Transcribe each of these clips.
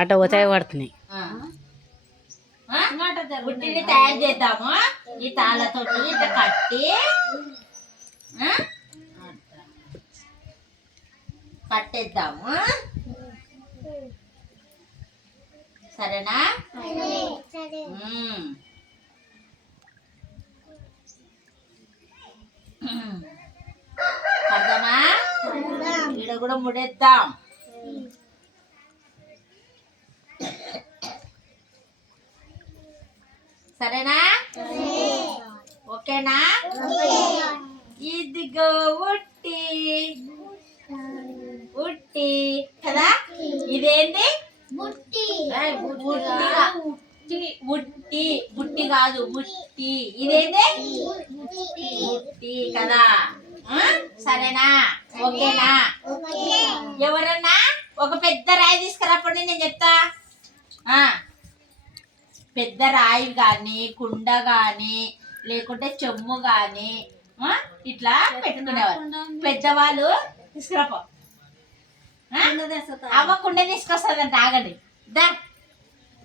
అట్ట పోతే పడుతున్నాయి. బుట్టిని తయారు చేద్దాము. ఈ తాళ్ళతోటి ఇట్లా కట్టి కట్టేద్దాము. సరేనా? కడదామా? ఈడ కూడా ముడేద్దాం. సరేనా? ఓకేనా? ఇదిగో ఉట్టి ఉట్టి కదా. ఇదేంటి? ఉట్టి బుట్టి కాదు, ముట్టి. ఇదేంటి? ముట్టి కదా. సరేనా? ఓకేనా? ఎవరన్నా ఒక పెద్ద రాయి తీసుకురాపండి, నేను చెప్తా. పెద్ద రాయి కానీ, కుండ కానీ, లేకుంటే చెమ్ము కానీ ఇట్లా పెట్టుకునేవారు. పెద్దవాళ్ళు తీసుకురాపో. అవ్వ కుండ తీసుకొస్తుందంట. ఆగండి దా.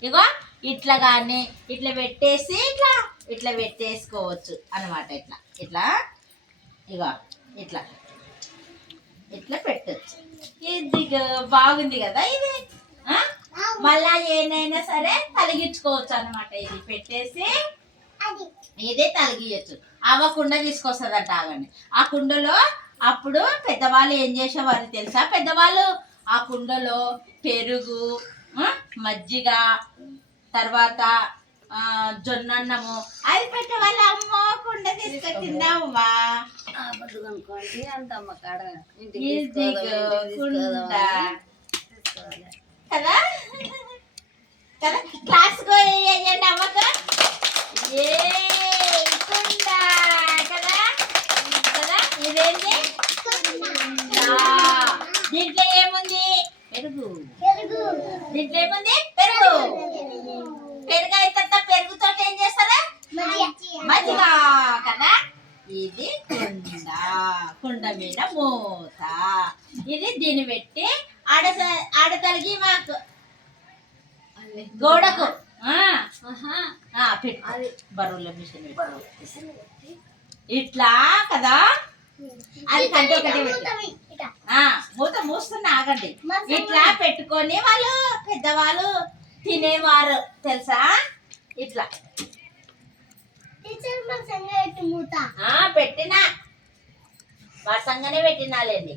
ఇగో ఇట్లా కానీ ఇట్లా పెట్టేసి ఇట్లా ఇట్లా పెట్టేసుకోవచ్చు అన్నమాట. ఇట్లా ఇట్లా ఇగో ఇట్లా ఇట్లా పెట్టచ్చు. ఇది బాగుంది కదా. ఇది మళ్ళా ఏనైనా సరే తలిగించుకోవచ్చు అన్నమాట. ఇది పెట్టేసి ఇదే తలిగియచ్చు. అవ్వ కుండ తీసుకొస్తుందంట. ఆగండి. ఆ కుండలో అప్పుడు పెద్దవాళ్ళు ఏం చేసేవారు తెలుసా? పెద్దవాళ్ళు ఆ కుండలో పెరుగు, మజ్జిగ, తర్వాత జొన్నన్నము అది పెట్టేవాళ్ళు. అమ్మ కుండ తీసుకొచ్చిందమ్మా. కదా కదా. క్లాస్కో వేయండి అమ్మకు. ఏ కుండ కదా కదా. ఇదేంటి? దీంట్లో ఏముంది? పెరుగు. దీంట్లో ఏముంది? పెరుగు. పెరుగు అయిన తర్వాత పెరుగుతో ఏం చేస్తారా? మజ్జిగ కదా. ఇది కుండ. కుండ మీద మూత. ఇది దీన్ని పెట్టి ఆడతలిగి మాకు గోడకు పెట్టు. బరువుల మిషన్ ఇట్లా కదా. అది కంటే ఒకటి పెట్టి మూత మూస్తున్నా. ఆగండి. ఇట్లా పెట్టుకొని వాళ్ళు పెద్దవాళ్ళు తినేవారు తెలుసా? ఇట్లా పెట్టినా వరుసంగానే పెట్టినాలేండి.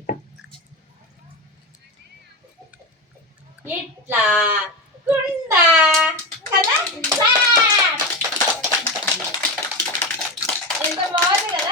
ఇట్లా కుండ కదా. ఎంత బాగుంది కదా.